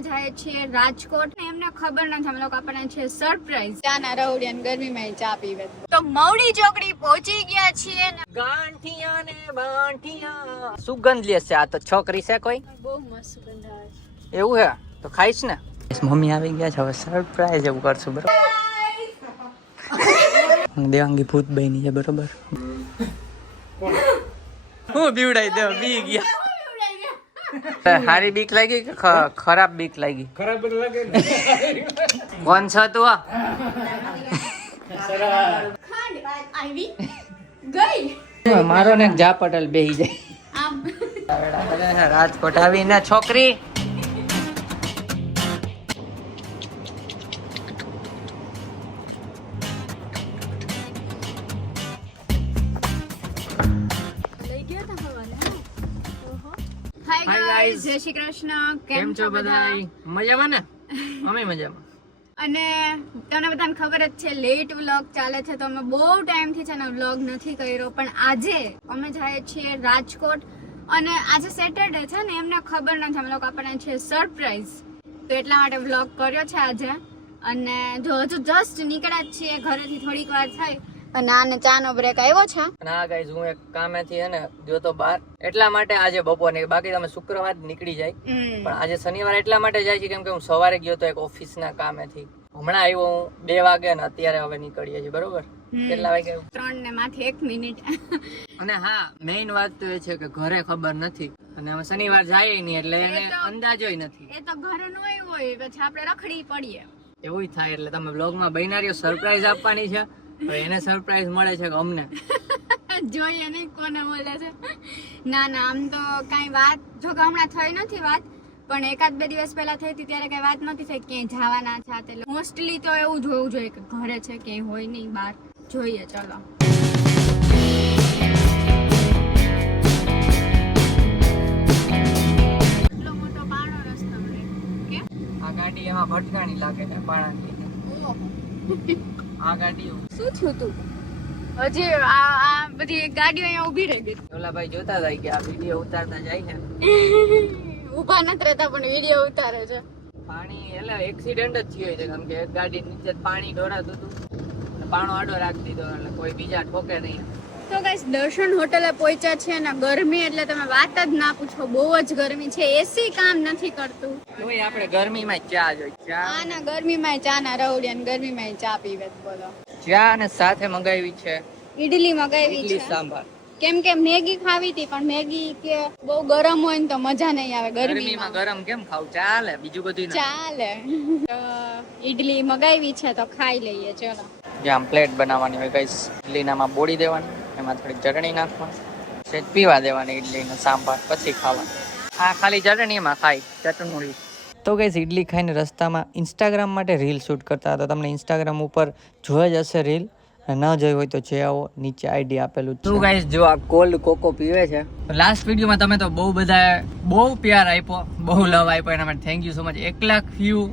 અમે જાય છીએ રાજકોટ ને એમને ખબર નથી અમે લોકો આપણને છે સરપ્રાઈઝ ચાના રવડિયા ગરમીમાં ચા પીવે તો મવડી ચોકડી પહોંચી ગયા છીએ ને ગાંઠિયા ને બાંઠિયા સુગંધ લે છે આ તો છોકરી છે કોઈ બહુ મસ્ત સુગંધ આવે છે એવું હે તો ખાઈશ ને મમ્મી આવી ગયા છે હવે સરપ્રાઈઝ એવું કરશું બરોબર દેવાંગી ભૂત બની છે બરોબર હું બીવડાઈ દે બી ગયા હારી બીક લાગી કે ખરાબ બીક લાગી ખરાબ લાગે ને કોણ છે તું આવી ગઈ મારો ને જા પટેલ બેહી જાય આમ રાજકોટ આવીને છોકરી હાય ગાઈસ જય શ્રી કૃષ્ણ કેમ છો બધા મજામાં ને અમે મજામાં અને તમને બધાને ખબર જ છે લેટ વ્લોગ ચાલે છે તો અમે બહુ ટાઈમ થી છે ને વ્લોગ નથી કર્યો પણ આજે અમે જઈએ છીએ રાજકોટ અને આજે સેટરડે છે ને એમને ખબર નથી અમે લોકો આપણને છે સરપ્રાઈઝ તો એટલા માટે વ્લોગ કર્યો છે આજે અને જો હજુ જસ્ટ નીકળ્યા જ છીએ ઘરેથી થોડીક વાર થાય અને આને ચાનો બ્રેક આવ્યો છે ના ગાઈસ હું એક કામેથી હે ને ગયો તો બહાર એટલા માટે આજે બપોરે બાકી તમે શુક્રવાર નીકળી જાય પણ આજે શનિવાર એટલા માટે જાય છે કેમ કે હું સવારે ગયો તો એક ઓફિસના કામેથી હમણાં આવ્યો હું 2 વાગે ને અત્યારે હવે નીકળીએ છીએ બરોબર કેટલા વાગે 3 ને માથે 1 મિનિટ અને હા મેઇન વાત તો એ છે કે ઘરે ખબર નથી અને અમે શનિવાર જાય નહીં એટલે એને અંદાજોય નથી એ તો ઘરે ન હોય પછી આપણે રખડી પડીએ એવું થાય એટલે તમે બ્લોગમાં બન્યા સરપ્રાઈઝ આપવાની છે તો એને સરપ્રાઈઝ મળે છે કે અમને જોઈએ નહીં કોને મળે છે ના ના આમ તો કાંઈ વાત જો કે હમણાં થઈ નથી વાત પણ 1-2 દિવસ પહેલા થઈ હતી ત્યારે કઈ વાત નથી થઈ ક્યાંય જવાના છે એટલે મોસ્ટલી તો એવું જોવું જોઈએ કે ઘરે છે ક્યાંય હોય નહીં બહાર જોઈએ ચલો એટલો મોટો પાણો રસ્તો કે આ ગાડી એમાં ભટકાણી લાગે છે પાણાની આ ગાડીઓ શું થયું તું હજી આ બધી ગાડીઓ અહીંયા ઊભી રહી ગઈ ઓલા ભાઈ જોતા જાય કે આ વિડિયો ઉતારતા જાય છે ઊભા નથી રહેતા પણ વિડિયો ઉતારે છે પાણી એટલે એક્સિડન્ટ જ થયો છે કેમ કે એક ગાડી નીચે પાણી ઢોળાતું હતું પાણો આડો રાખી દીધો એટલે કોઈ બીજા ઠોકે નહીં તો ગાઈસ દર્શન હોટલે પહોંચ્યા છે અને ગરમી એટલે તમે વાત જ ના પૂછો બહુ જ ગરમી છે એસી કામ નથી કરતું તોય આપણે ગરમીમાં ચા જોઈ ચા ના ગરમીમાં ચા ના રવડિયા અને ગરમીમાં ચા પીવે બોલો ચા અને સાથે મંગાવી છે ઈડલી મગાવી ઇડલી છે સાંભાર કેમ કે મેગી ખાવી હતી પણ મેગી કે બહુ ગરમ હોય ને તો મજા નહીં આવે ગરમીમાં ગરમ કેમ ખાવ ચાલે બીજું બધું ના ચાલે ઈડલી મગાવી છે તો ખાઈ લઈએ ચલો જ્યાં પ્લેટ બનાવવાની હોય ગાઈસ ઇડલીનામાં બોળી દેવાની એમાં થોડી ચટણી નાખવાની સેજ પીવા દેવાની ઇડલીનો સાંભાર પછી ખાવાનું આ ખાલી ચટણીમાં ખાઈ ચટણી તો ગાઈસ ઇડલી ખાઈને રસ્તામાં ઇન્સ્ટાગ્રામ માટે રીલ શૂટ કરતા હતા તમને ઇન્સ્ટાગ્રામ ઉપર જોઈ જ હશે રીલ ન જોઈ હોય તો જે આવો નીચે આઈડી આપેલું છે તું ગાઈસ જો આ કોલ્ડ કોકો પીવે છે લાસ્ટ વિડીયોમાં તમે તો બહુ બધા બહુ પ્યાર આપ્યો બહુ લવ આપ્યો એના માટે thank you so much 1 lakh view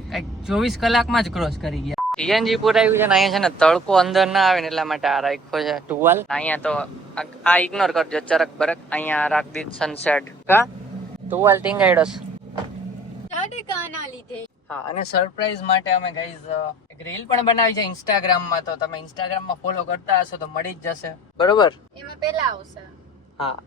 24 કલાકમાં જ ક્રોસ કરી ગયા સીએનજી પુરાયું છે ને અહીંયા છે ને તડકો અંદર ના આવે ને એટલા માટે આ રાખ્યો છે ટુવાલ અહીંયા તો આ ઇગ્નોર કરજો ચરક બરક અહીંયા રાખ દીધ સનસેટ કા ટુવાલ ટીંગાડ્યો લીધે હા અને સરપ્રાઈઝ માટે અમે ગાઈઝ એક રીલ પણ બનાવી છે ઇન્સ્ટાગ્રામમાં તો તમે ઇન્સ્ટાગ્રામમાં ફોલો કરતા હશો તો મળી જ જશે બરોબર એમાં પહેલા આવશે હા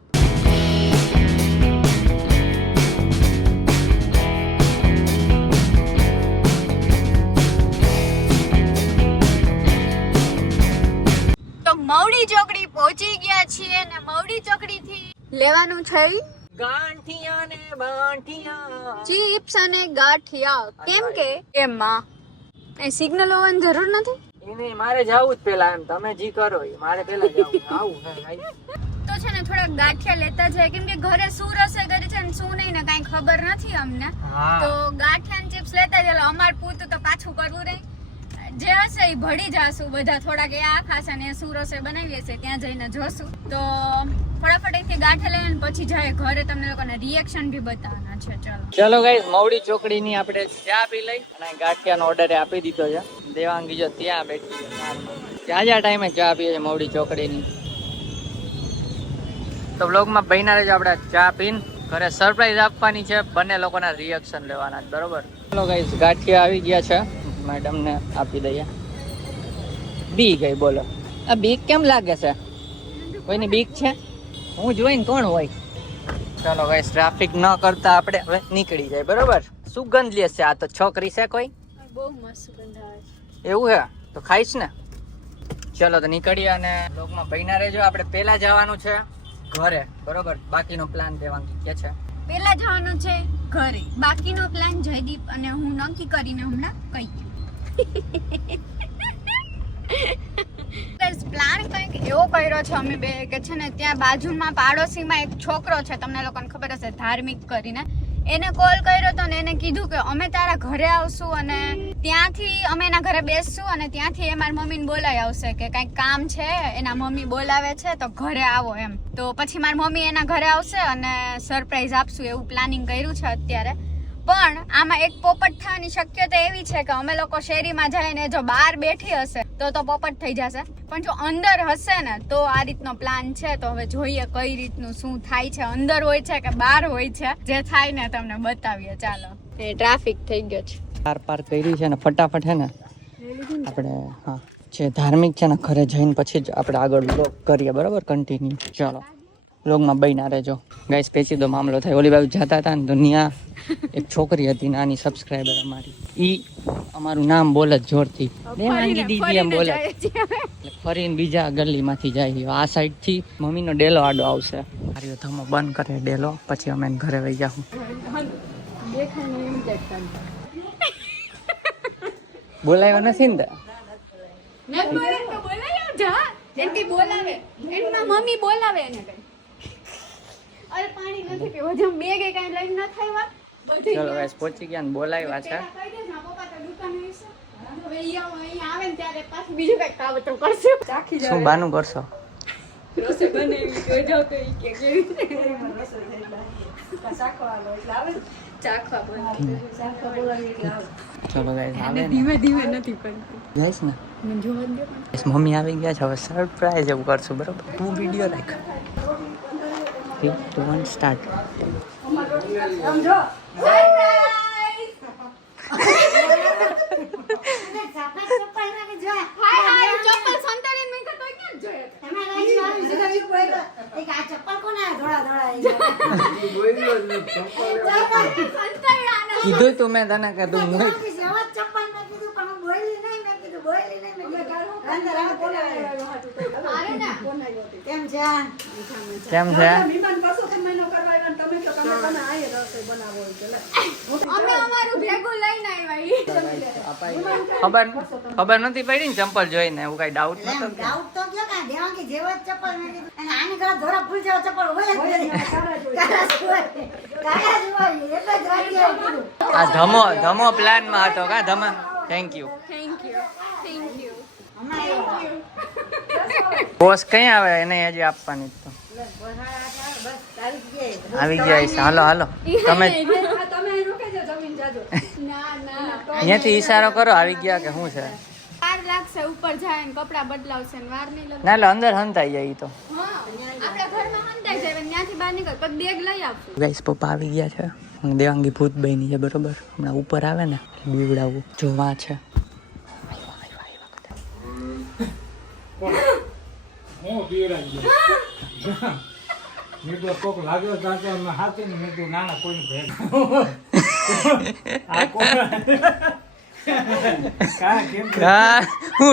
તો મવડી ચોકડી પહોંચી ગયા છીએ ને મવડી ચોકડી થી લેવાનું છે ગાંઠિયા ને બાંઠિયા ચિપ્સ અને ગાંઠિયા કેમ કે એમાં એ સિગ્નલ હોવાની જરૂર નથી એને મારે જાવું જ પેલા એમ તમે જી કરો મારે પેલા જાવું આવું તો છે ને થોડા ગાંઠિયા લેતા જાય કેમ કે ઘરે શું રસોઈ કરી છે ને શું નહીં ને કાંઈ ખબર નથી અમને તો ગાંઠિયા ને ચિપ્સ લેતા જાય અમાર પૂતું તો પાછું કરવું નહીં જે હશે એ ભળી જાશું બધા થોડાક એ આ ખાશે ને શું રસોઈ બનાવી હશે ત્યાં જઈને જોશું તો ફટાફટ અહીંથી ગાંઠિયા લઈને પછી જાય ઘરે તમને લોકોને રિએક્શન બી બતાવવાના છે ચલો ગાઈસ મવડી ચોકડી ની આપણે ચા પી લઈ અને ગાંઠિયાનો ઓર્ડર આપી દીધો છે દેવાંગી જો ત્યાં બેઠી છે જ્યાં ટાઈમે ચા પીએ છે મવડી ચોકડી ની તો વ્લોગમાં બહીના રહેજો આપણે ચા પીને ઘરે સરપ્રાઈઝ આપવાની છે, બંને લોકોના રિએક્શન લેવાના છે, બરોબર. ચલો ગાઈસ, ગાંઠિયા આવી ગયા છે, મેડમને આપી દઈએ. બી ગઈ, બોલો. આ બીક કેમ લાગે છે? કોઈની બીક છે? હું જોઈને કોણ હોય? ચાલો ગાઈસ, ટ્રાફિક ન કરતા આપણે હવે નીકળી જાય, બરોબર. સુગંધ લે છે આ તો. છોકરી છે કોઈ? બહુ મસ્ત સુગંધ આવે છે. એવું હે તો ખાઈશ ને. ચલો તો નીકળીએ અને બ્લોગમાં બન્યા રહેજો. આપણે પહેલા જવાનું છે ઘરે, બરોબર. બાકીનો પ્લાન દેવાંગી કે છે પેલા જવાનું છે ઘરે, બાકીનો પ્લાન જયદીપ અને હું નક્કી કરીને હમણાં કહીએ. પ્લાન કંઈક એવો કર્યો છે અમે બે કે છે ને ત્યાં બાજુમાં પાડોશીમાં એક છોકરો છે, તમને લોકોને ખબર હશે, ધાર્મિક કરીને. એને કોલ કર્યો તો ને એને કીધું કે અમે તારા ઘરે આવશું અને ત્યાંથી અમે એના ઘરે બેસશું અને ત્યાંથી એ મારી મમ્મીને બોલાવી આવશે કે કંઈક કામ છે, એના મમ્મી બોલાવે છે તો ઘરે આવો એમ. તો પછી મારી મમ્મી એના ઘરે આવશે અને સરપ્રાઈઝ આપશું એવું પ્લાનિંગ કર્યું છે અત્યારે. પણ આમાં એક પોપટ થવાની શક્યતા એવી છે કે અમે લોકો શેરીમાં જઈને જો બહાર બેઠી હશે તો પોપટ થઈ જશે, પણ જો અંદર હશે ને તો આ રીતનો પ્લાન છે. તો હવે જોઈએ કઈ રીતનું શું થાય છે, અંદર હોય છે કે બહાર હોય છે, જે થાય ને તમને બતાવીએ. ચાલો, એ ટ્રાફિક થઈ ગયો છે, પાર કરી છે ને ફટાફટ છે ને આપણે હા જે ધાર્મિક છે ને ઘરે જઈને પછી જ આપણે આગળ બ્લોગ કરીએ, બરોબર, કન્ટિન્યુ. ચાલો બ્લોગમાં બન્યા રહેજો ગાઈસ. પેચીદો મામલો થાય. ઓલી બાજુ જતા હતા ને તો ત્યાં એક છોકરી હતી નાની સબસ્ક્રાઈબર અમારી, ઈ અમારું નામ બોલે જ જોરથી, દીદી એમ બોલે. ફરીને બીજા ગલીમાંથી જાય. આ સાઈડ થી મમ્મીનો ડેલો આડો આવશે. મારી ધમો બંધ કરે ડેલો, પછી અમે ઘરે વહી જાઉં. બોલાવ્યો નથી ને બોલાવે એના મમ્મી બોલાવે એને કઈ. અરે પાણી નથી પીવો, જેમ બે કે કઈ લઈને ન થાય. ચલો ગાઈસ, પહોંચી ગયા ને બોલાવ્યા છે. શું બાનું કરશો? ચલો ગાઈસ, ધીમે ધીમે નથી પણ ગાઈસ ને મમ્મી આવી ગયા છે. હવે સરપ્રાઈઝ એવું કરશું, બરોબર. તું વિડીયો રાખ. 3, 2, 1 સ્ટાર્ટ. કીધું તું મેં તને કે તું કેમ છે? ખબર નથી પડી ને ચંપલ જોઈને, એવું કઈ ડાઉટ નતો. આ ધમો પ્લાન માં હતો કા ધમા? Thank you. બોસ કઈ આવે એને હજી આપવાની તો આવી ગયા છે. હાલો તમે અહીંયાથી ઈશારો કરો, આવી ગયા કે શું છે? વાર લાગશે, ઉપર જાય ને કપડા બદલાવશે ને વાર નહીં લાગે. ના એટલે અંદર હંતાઈ જાય તો આપણા ઘરમાં હંતાઈ જાય, ત્યાંથી બહાર નીકળ પછી બેગ લઈ આવશું. ગાઈસ, પપ્પા આવી ગયા છે અને દેવાંગી ભૂત બની છે, બરોબર. હમણાં ઉપર આવે ને બીવડાવવું જોવા છે. હું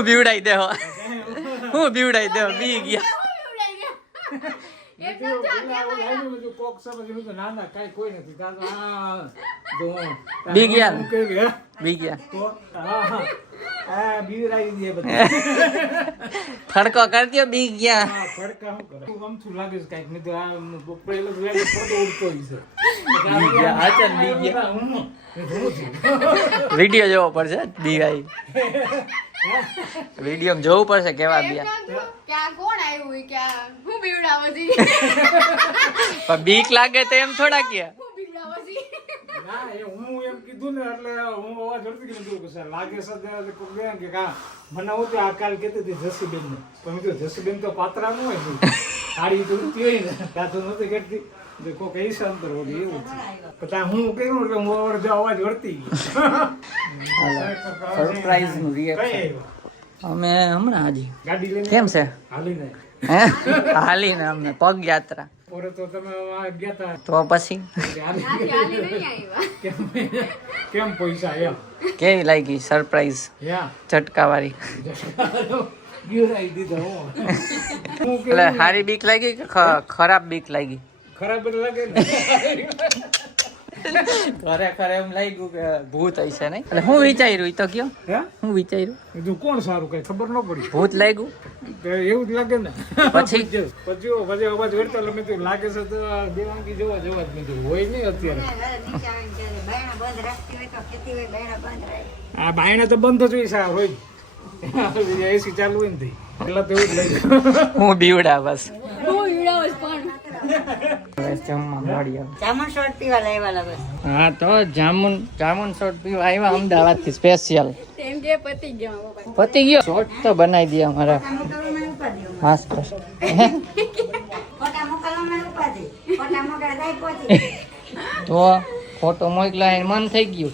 બીવડાઈ દેવો બી ગયા. ફડકો કરતી બી ગયા. વિડીયો જોવો પડશે, બીવાઈ વિડીયો જોવું પડશે કેવા બીયા. કોણ આવ્યું કે હું બીવડાવો છી? પણ બીક લાગે તો એમ થોડા કે હું બીવડાવો છી? ના એ હું એમ કીધું ને એટલે હું અવાજ જોડતી કીધું કે લાગે છે કે કા મને હું તો આ કાલ કહેતી હતી જસીબેન ને, પણ મેં કીધું જસીબેન તો પાત્રા ન હોય સારી તો ઉડતી હોય ને ત્યાં તો નહોતી કરતી. કોક એ અંતર હોતી એવું છે પછી હું કર્યું એટલે હું અવાજ વળતી સરપ્રાઈઝ નું રિએક્શન અમે હમણાં હજી ગાડી લઈને કેમ છે હાલીને હે હાલીને અમે પગ યાત્રા ઓરે તો તમે ગયા તા તો પછી કેમ પૈસા એમ કેવી લાગી સરપ્રાઈઝ યા ઝટકાવાળી ગીરાઈ દીધા હું એટલે હારી બીક લાગી કે ખરાબ બીક લાગી ખરાબ જ લાગે ને ખરેખર એમ લાગ્યું કે ભૂત હશે નહીં એટલે હું વિચાર્યું તો કયો હે હું વિચાર્યું કીધું કોણ સારું કઈ ખબર ન પડી ભૂત લાગ્યું તો એવું જ લાગે ને પછી પછી અવાજ વળતો એટલે મેં કીધું લાગે છે તો દેવાંગી જવા જ મેં કીધું હોય નહીં અત્યારે આ બાયણા તો બંધ જ હોય સાર હોય એસી ચાલુ હોય ને પેલા તો એવું જ લાગ્યું હું બીવડા બસ હું ઈડાવસ પણ જમવા મળી આવે જામુન શોર્ટ પીવા લાવ્યા બસ. હા તો જામુન શોટ પીવા આવ્યા અમદાવાદ થી સ્પેશિયલ તેમ કે પતી ગયો બાબા પતી ગયો શોટ તો બનાવી દે અમારા મોકલવામાં ઉપાધિ. માસ્ટર ફોટા મોકલવામાં ઉપાધિ. ફોટા મોકલે જાય પહોંચી. તો ફોટો મોકલા એને મન થઈ ગયું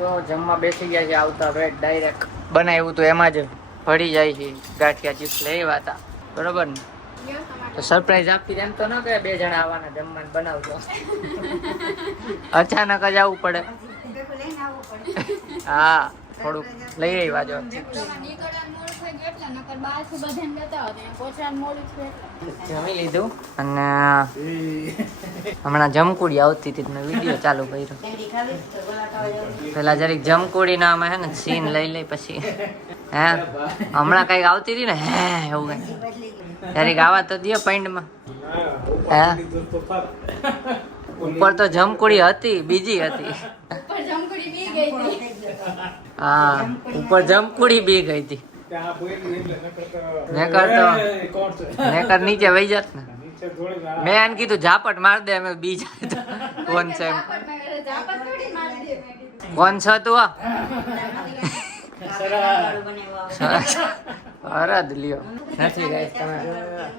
તો જમવા બેસી ગયા છે આવતા વેટ ડાયરેક્ટ બનાવ્યું તો એમાં જ ભળી જાય છે ગાંઠિયા ચિપ્સ લેવા હતા બરોબર ને તો સરપ્રાઈઝ આપી એમ તો ન કે બે જણા આવવાના જમવાનું બનાવજો અચાનક જ આવવું પડે ભેગું લઈને આવવું પડે. હા થોડુંક લઈ આવ્યા જો જમી લીધું અને હમણાં જમકુડી આવતી હતી મેં વિડીયો ચાલુ કર્યો કેન્ડી ખાવી તો ગોળા ખાવા જવું. પેલા જરીક જમકુડી ના અમે હે ને સીન લઈ પછી હે હમણાં કઈક આવતી હતી ને હે એવું કઈ બદલી ગયું. જરીક આવા તો દો પોઈન્ટમાં હે ઉપર તો જમકુડી હતી બીજી હતી હા ઉપર જમકુડી બી ગઈ હતી નેકર નીચે વહી જાત ને મેં એને કીધું ઝાપટ માર દે અમે બી જાય કોણ છે એમ કોણ છે તું આ અરદ લ્યો નથી ગાઈસ તમે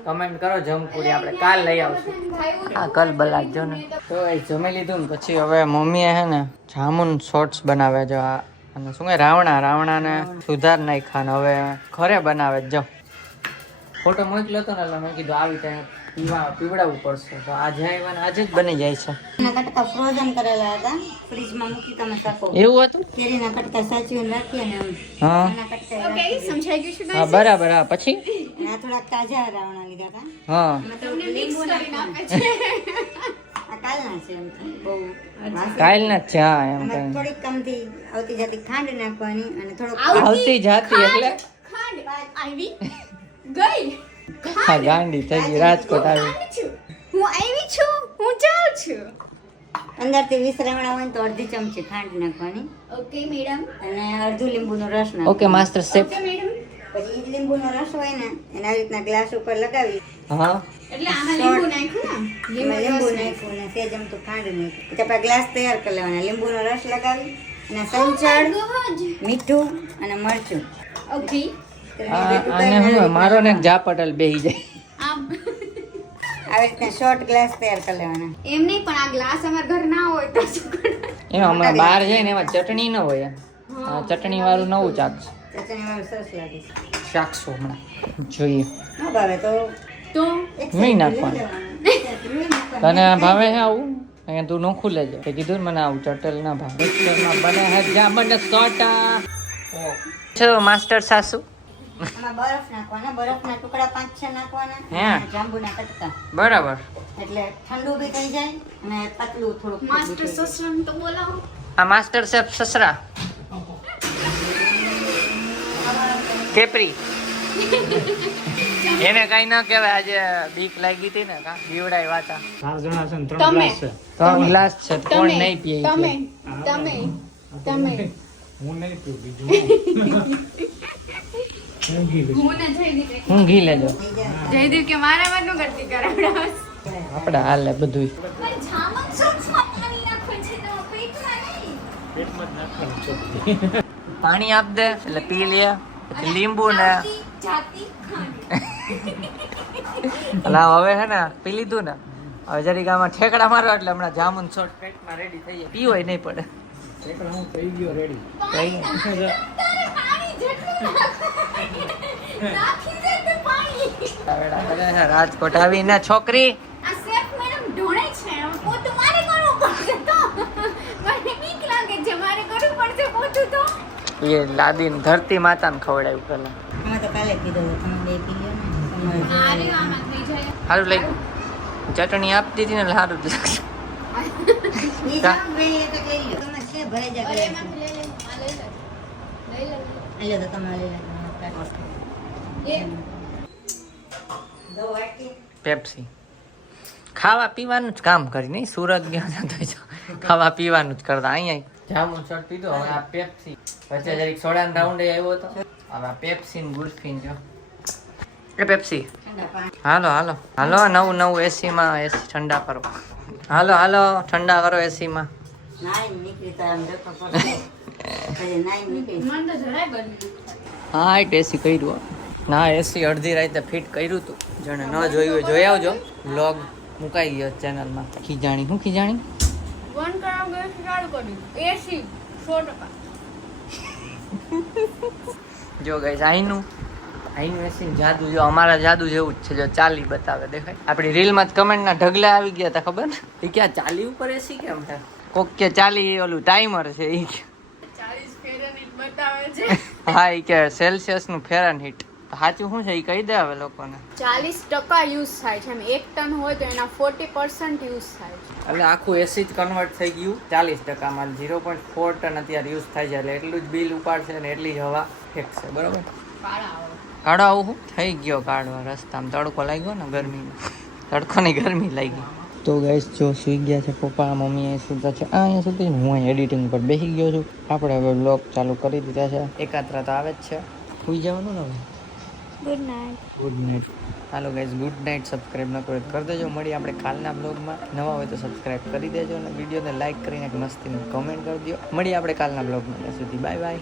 કમેન્ટ કરો જમકુડી આપણે કાલ લઈ આવશું હા કલ બલાડજો ને તો એ જમી લીધું ને પછી હવે મમ્મીએ હે ને જામુન શોર્ટ્સ બનાવે જો આ અને શું કે રાવણાને સુધાર નાખ્યા ને હવે ઘરે બનાવે જો ફોટો મોકલ્યો હતો ને એટલે મેં કીધું આવી ત્યાં પીવડાવવું પડશે તો આજે આવ્યા ને આજે જ બની જાય છે કેરીના કટકા ફ્રોઝન કરેલા હતા ફ્રીજમાં મૂકી તમે શકો. એવું હતું કેરીના કટકા સાચવીને રાખીએ ને એમ. હા એના કટકા ઓકે સમજાઈ ગયું છે હા બરાબર હા પછી અને આ થોડાક તાજા રાવણા લીધા હતા. હા એમાં થોડુંક તમને મિક્સ લીંબુ કરીને આપે નાખવાનું. છે આ કાલના છે એમ બહુ વાસી. કાલના જ છે હા એમ આમાં કઈ થોડીક કમથી આવતી જતી ખાંડ નાખવાની અને થોડોક આવતી જાતી એટલે ખાંડ આવી ગઈ હા ગાંડી થઈ ગઈ રાજકોટ આવી હું આવી છું હું જાઉં છું અંદરથી 20 રાવણા હોય ને તો અડધી ચમચી ખાંડ નાખવાની ઓકે મેડમ અને અડધું લીંબુનો રસ નાખવાનો. Okay master chef okay madam પછી ઈ જ લીંબુનો રસ હોય ને એના રીતના ગ્લાસ ઉપર લગાવી હા એટલે આમાં લીંબુ નાખ્યું ને એમાં લીંબુ નાખ્યું ને સેજ અમથું ખાંડ નાખ્યું પછી આપણે ગ્લાસ તૈયાર કરી લેવાના લીંબુનો રસ લગાવી અને સંચળ મીઠું અને મરચું ઓકે અને હું મારો ને ઝાપટલ બેહી જાય આમ આવી રીતના શોર્ટ ગ્લાસ તૈયાર કરી લેવાના. એમ નહીં પણ આ ગ્લાસ અમારા ઘર ના હોય તો શું કરવાનું? એમાં હમણાં બહાર જાય ને એમાં ચટણી ન હોય આ ચટણી વાળું નવું ચાખશું ચટણીવાળું સરસ લાગે છે. શાકશું હમણાં જોઈએ ન ભાવે તો તો એક નહીં સાઈડ નાખવાનું. લઈ લેવાનું. તને આ ભાવે હે આવું અહીંયા તું નોખું લેજો તે કીધું ને મને આવું ચટલ ના ભાવે મિક્સરમાં બને હે જામન સોટા છો માસ્ટર સાસુ આમાં બરફ નાખવાના બરફના ટુકડા 5-6 નાખવાના હે. અને જાંબુના કટકા બરાબર એટલે ઠંડુ બી થઈ જાય અને પતલું થોડુંક માસ્ટર સસરાને તો બોલાવો આ માસ્ટર શેફ સસરા કેપરી એને કઈ ન કહેવાય આજે બીક લાગી હતી ને કા બીવડાઈ વાતા 4 જણા છે ને 3 તમે. ગ્લાસ છે 3 ગ્લાસ છે કોણ નહીં પીએ તમે તમે તમે હું નહીં પીવું બીજું હું ઘી લઈશ. હું ને જયદીપ હું ઘી લેજો જયદીપ કે મારા વાતનું કરતી કરાવડાવસ આપણે હાલે બધુંય પણ જામન સોસમાં પાણી નાખો છે તો પેટમાં નહીં પેટમાં જ નાખવાનું છે પાણી આપ દે એટલે પી લે પછી લીંબુ ને જાતી ખાંડ અલા હવે હે ને પી લીધું ને હવે જરીક આમાં ઠેકડા મારો એટલે હમણાં જામુન શોર્ટ પેટમાં રેડી થઈ જાય. પીવો નહીં પડે. એકલા હું થઈ ગયો રેડી. કઈ તાવેડા કરે છે રાજકોટ આવીને છોકરી. આ શેફ મેડમ ઢોળે છે. હવે પોતું મારે કરવું પડશે તો. મને બીક લાગે છે. મારે કરવું પડશે પોતું તો. એ લાદીને ધરતી માતાને ખવડાવ્યું પેલા. અમે તો કાલે કીધું તમે બે પી લ્યો ને તમારે મારે આમાં થઈ જાય. સારું લાગ્યું. ચટણી આપી દીધી ને એટલે સારું જ લાગશે. ઈ જામ વેલી એટલે કરી લ્યો તમે છે ભરે જા અરે કરે એમાંથી લઈ લે. આ લઈ લે. લઈ લે. લ્યો તો તમારે લઈ લો એ દો વાટકી પેપ્સી ખાવા પીવાનું જ કામ કરી નહીં. સુરત ગયા હતા ખાવા પીવાનું જ કરતા. અહીંયા જામુન શોર્ટ પીધો. હવે આ પેપ્સી વચ્ચે જરીક સોડાનો રાઉન્ડ આવ્યો હતો. હવે આ પેપ્સી ને ગુલ્ફી જો એ પેપ્સી. ઠંડા પાણી હાલો હાલો હાલો નવું એસીમાં એસી ઠંડા કરો. હાલો હાલો ઠંડા કરો એસીમાં. નાઈ નીકળી તો આમ ડકો પડશે પછી નાઈ નીકળી મને તો જરાય ગરમી. હા એ એસી કર્યું. ના એસી અડધી રાતે ફિટ કર્યું હતું. જેને ન જોયું હોય જોઈ આવજો. વ્લોગ મુકાઈ ગયો ચેનલમાં. ખીજાણી શું ખીજાણી? વન કરાવ ગયો ચાલુ કર્યું. એસી 100%. જો ગઈસ આઈનું એસી જાદુ જો અમારા જાદુ જેવું જ છે. જો ચાલી બતાવે દેખાય. આપણી રીલમાં જ કમેન્ટના ઢગલા આવી ગયા હતા ખબર ને. એ ક્યાં ચાલી ઉપર એસી કેમ છે? કોક કે ચાલી ઓલું ટાઈમર છે એ. 40 ફેરનહીટ બતાવે છે. હા એ કે સેલ્સિયસ નું ફેરનહીટ. સાચું શું છે એ કહી દે હવે લોકોને. 40% યુઝ થાય છે. એમ 1 ટન હોય તો એના 40% યુઝ થાય છે. એટલે આખું એસી જ કન્વર્ટ થઈ ગયું 40%માં. 0.4 ટન અત્યારે યુઝ થાય છે એટલે એટલું જ બિલ ઉપાડશે ને એટલી જ હવા ફેંકશે. બરોબર. કાળો આવું શું થઈ ગયો? કાઢવા રસ્તામાં તડકો લાગ્યો ને ગરમીમાં. તડકોની ગરમી લાગી. તો ગાઈસ જો સુઈ ગયા છે પપ્પા મમ્મી અહીં સુતા છે. અહીંયા સુધી હું અહીં એડિટિંગ પર બેસી ગયો છું. આપણે હવે બ્લોગ ચાલુ કરી દીધા છે. એકાત્રા તો આવે જ છે. સુઈ જવાનું ને હવે. Good night. Good night. હાલો ગાઈઝ ગુડ નાઇટ. સબસ્ક્રાઈબ ન કરો તો કરી દેજો. મળીએ આપણે કાલના બ્લોગમાં. નવા હોય તો સબસ્ક્રાઈબ કરી દેજો અને વિડીયોને લાઇક કરીને એક મસ્તીની કમેન્ટ કરી દો. મળીએ આપણે કાલના બ્લોગમાં. ત્યાં સુધી બાય બાય.